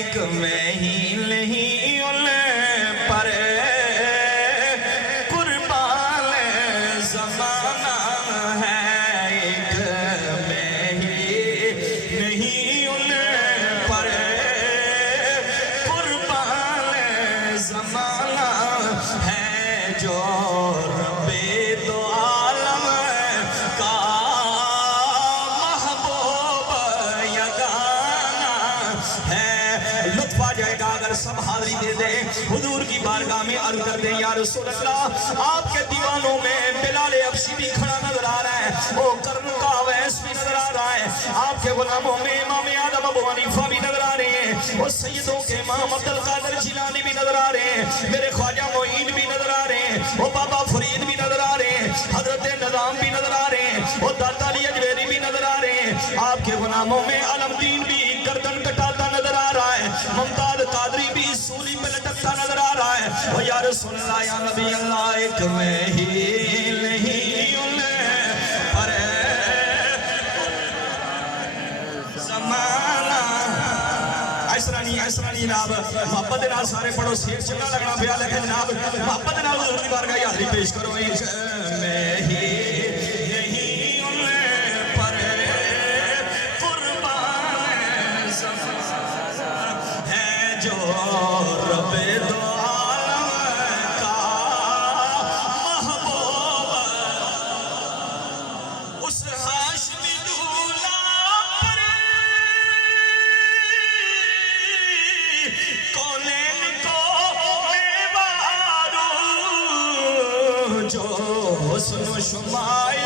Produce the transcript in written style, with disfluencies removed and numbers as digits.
ایک میں ہی نہیں ان پر قربان زمانہ ہے، ایک میں ہی نہیں ان پر قربان زمانہ ہے، جو رب دو عالم کا محبوب یگانہ ہے۔ لطف آ جائے گا اگر سب حاضری دے دیں، حضور کی بارگاہ میں عرض کر دیں یا رسول اللہ، آپ کے دیوانوں میں بلال حبشی بھی کھڑا نظر آ رہا ہے، وہ قرن کا ویس بھی نظر آ رہا ہے، آپ کے غلاموں میں امام اعظم ابو حنیفہ بھی نظر آ رہے ہیں، وہ سیدوں کے امام عبدالقادر جیلانی بھی نظر آ رہے ہیں، میرے خواجہ معین بھی نظر آ رہے ہیں، وہ بابا فرید بھی نظر آ رہے ہیں، حضرت نظام بھی نظر آ رہے ہیں، وہ داتا علی اجویری بھی نظر آ رہے ہیں، آپ کے غلاموں میں علم دین بھی گردن کٹاتا نظر آ رہا ہے، ممتاز قادری بھی سولی پہ لٹکتا نظر آ رہا ہے، وہ یا رسول اللہ یا نبی اللہ، ایک میں ہی نہیں ان پر زمانہ۔ ایسرانی جناب محبت نال سارے پڑھو، سیر چنگا لگنا پیا لیکن جناب محبت نال حضور دی بارگاہ حاضری پیش کرو، ایک میں ہی نہیں ان پر قربان زمانہ ہے، جو رب دو عالم کا محبوب اس ہاشمی دولہ پر کونین کو میوارو، جو حسن و شمائل